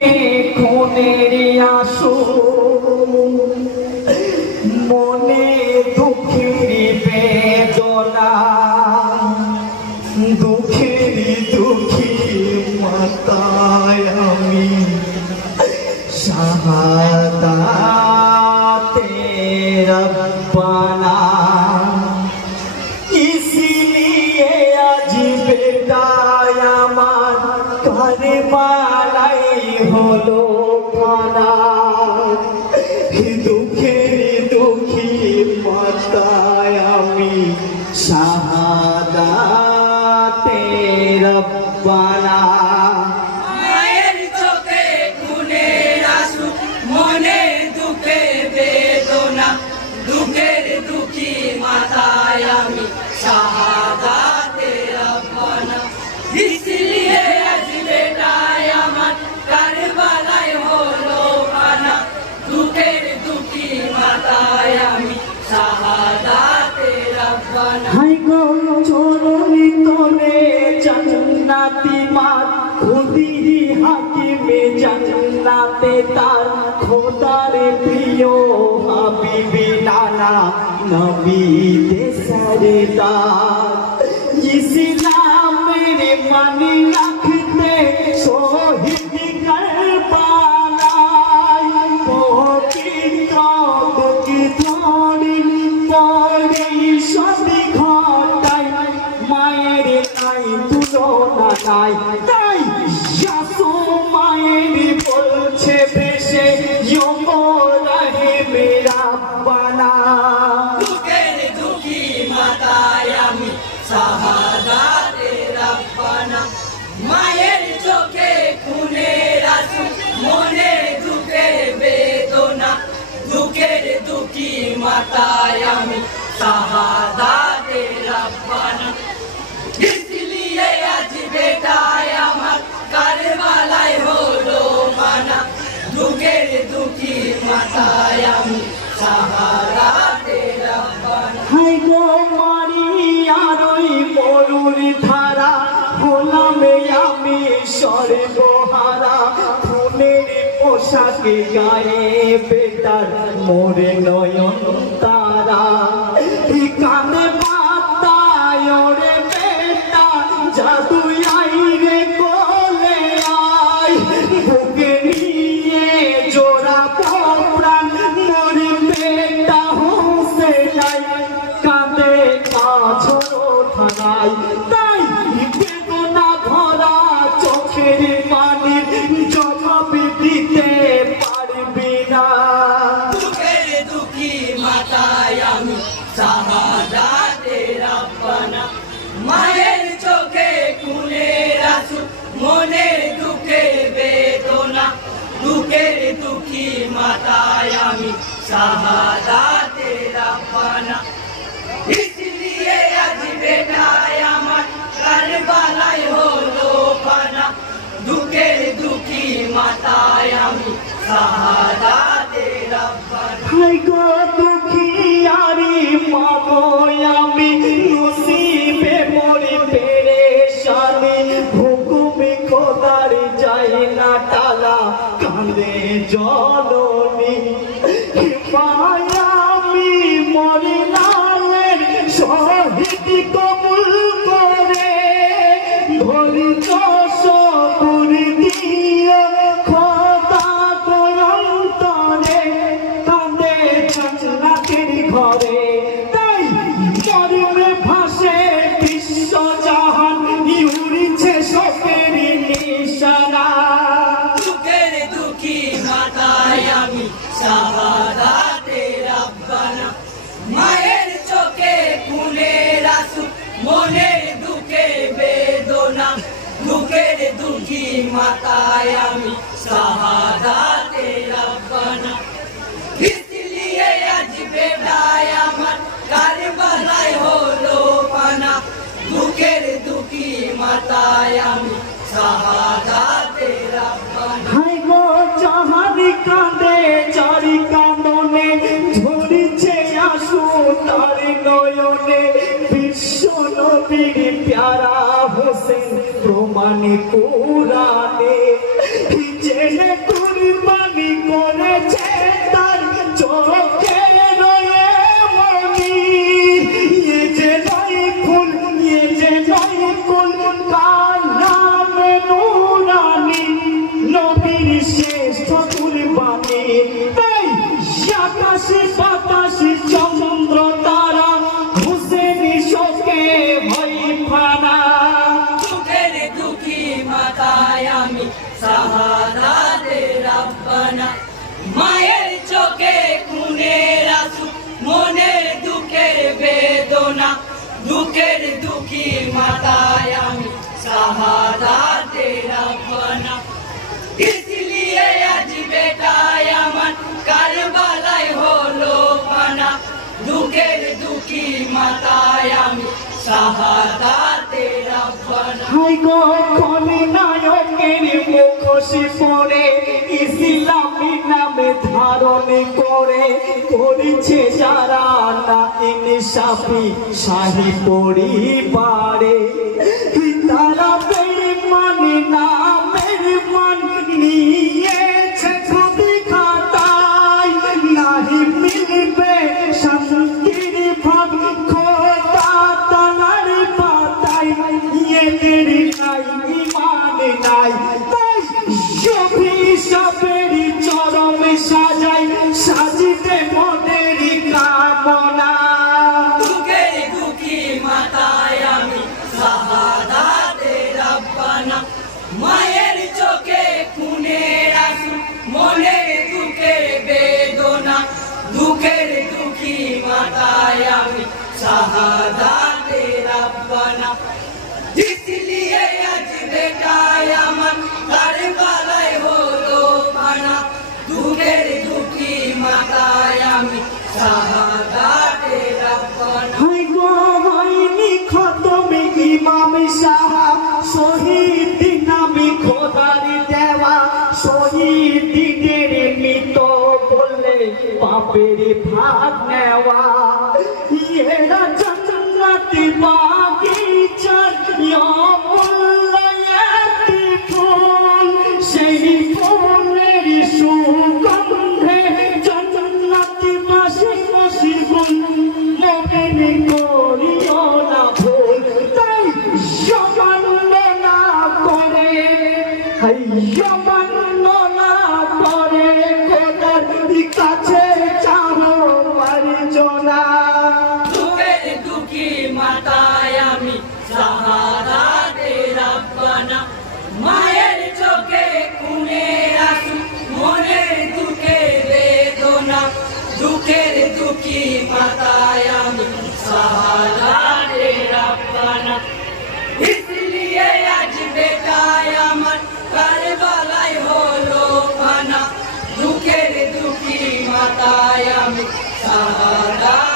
খুনের আসু মনে দুঃখের বেদনা দুঃখের দুঃখী মাতায় আমি শাহাদাতে রব্বানা इसीलिए आज बेटाय আমার কারবালাই হলো খানা দুঃখের দুঃখী মাতায় আমি শাহাদাতে রব্বানা মায়ের চোখে খুনের আঁসু মনে দুঃখে বেদনা দুঃখের দুঃখী মাতায় আমি শাহাদাতে রব্বানা ইসলিয়ে আজ বেটায় আমার কারবালায় হলো খানা দুঃখের দুঃখী মাতায় আমি শাহাদাতে রব্বানা হাই গো চরণি তলে জান্নাতি মার খুদি হাকিমে জান্নাতে তার খোদার প্রিয় হাবিবি নানা নবী দেশারেদার ইসলামের মানি রাখতে শহীদ কারবালায় পবিত্র বুকে ধরি পড়ি সবই ঘটায় মায়ের নাই তুলনা নাই তাই ইয়াসু মায়ের বলছে বেশে ইয়োরাহে মেরা বানা দুঃখের দুঃখী মাতায় আমি শাহাদাতে রব্বানা মায়ের চোখে খুনের আঁসু মনে দুঃখের বেদনা দুঃখের দুঃখী মাতায় আমি শাহাদাতে রব্বানা ইসলিয়ে আজ বেটায় আমার কারবালায় হলো মানা দুঃখের দুঃখী মাতায় আমি শাহাদাতে রব্বানা হাই গো মারিয়ার ওই মরুর ধারা হলামে আমি সর্বহারা ফুলের পোশাকে গায়ে বেটার মোরে নয়ন তারা কানে মাতায় ওরে বেটা জাদু আইরে কোলে আয় বুকে নিয়ে জোড়া পড়ান মোরে বেটা হোসে নাই কাঁদে কাছড়ো থানায় তাই বেদনা ভরা চোখের পানির জবাব দিতে পারবি না দুঃখের দুঃখী মাতায় আমি শাহাদাতে রব্বানা মায়ের চোখে খুনের আঁসু মনে দুঃখে বেদনা দুঃখের দুঃখী মাতায় আমি শাহাদাতে রব্বানা ইসলিয়ে আজ বেটায় আমার কারবালায় হলো পানা দুঃখের দুঃখী মাতায় আমি শাহাদাতে রব্বানা হাই গো দুঃখিয়ারি পাবো আমি নসিবে মরি পেরেশানি হুকুমে খোদার যায় না টালা কাঁদে জননী পায় আমি মরি নালের শহীদ কবুল করে ভরি সবুর দিয়ে খোদা অন্তরে কাঁদে জান্নাতের ঘরে তাই মরমে ভাসে বিশ্ব জাহান উড়ছে শোকের নিশানা দুঃখের দুঃখী মাতায় আমি শাহাদাতে রব্বানা মায়ের চোখে খুনের আঁসু মনে দুঃখে বেদনা দুঃখের দুঃখী মাতায় আমি শাহাদাতে রব্বানা ইসলিয়ে আজ বেটায় আমার কারবালায় হলো পানা দুঃখের দুঃখী মাতায় আমি শাহাদাতে রব্বানা হাই গো চাহারি কাঁদে চারি কান্দনে ঝরিছে আসু তার নয়নে বিশ্ব নবীর প্যারা হোসেন প্রমাণ কোরআনে যেন রে কুরবানি করেছে তার চোখে রয়ে মনি এ যে নয় ফুল এ যে নয় ফুল কার নামে নুরানি নবীর শ্রেষ্ঠ কুরবানি তাই আকাশে বাতাসে চন্দ্র তারা হুসেন শোকে ভয় ফানা দুঃখের দুঃখী মাতায় আমি শাহাদাতে রাব্বানা মায়ের চোখে খুনের আঁসু মনের দুঃখের বেদনা দুঃখের দুঃখী মাতায় আমি শাহাদাতে রাব্বানা इसलिए आज बेटाয় আমার কারবালায় হলো পানা দুঃখের দুঃখী মাতায় আমি শাহাদাতে রাব্বানা হাই গো খলনায়কের মুখোশে পড়ে ইসলামী নামে ধারণ করে করেছে যারা না ইনসাফি শাহী পরিবারে তারা বেঈমান নামের মান নিয়েছে খুবই খাতায় নাহি মিলবে শান্তির ভাব খোদা তালার পাতায় এদের নাই ইমান নাই তাই অভিশাপের চরম সাজাই সাজিতে মনের কামনা দুঃখের দুঃখী মাতায় আমি শাহাদাতে রাব্বানা মায়ের চোখে খুনের আঁসু মনের দুঃখের বেদনা দুঃখের দুঃখী মাতায় আমি শাহাদাতে রাব্বানা इसलिए आज बेटाয় আমার কারবালায় হলো পানা দুঃখের দুঃখী মাতায় আমি শাহাদাতে রাব্বানা হাই গো হয়নি খতমে ইমাম সাহাব শহীদ নামে খোদার দেওয়া শহীদদের মৃত বলে পাপের ভাগ নেওয়া এরা জান্নাতি বাগিচার অমূল্যায়তি ফুল সেই ফুলের সুগন্ধে জান্নাতি বাসি বাসি ফুল মমিন করিও না ভুল তাই অবমাননা করে অবমাননা করে খোদার কাছে চাও পারজনা দুঃখের দুঃখী মাতায় আমি শাহাদাতে রাব্বানা মায়ের চোখে খুনের আঁসু মনের দুঃখের বেদনা দুঃখের দুঃখী মাতায় আমি শাহাদাতে রাব্বানা इसलिए आज বেটায় আমার কারবালায় হলো পানা দুঃখের দুঃখী মাতায় আমি শাহাদাতে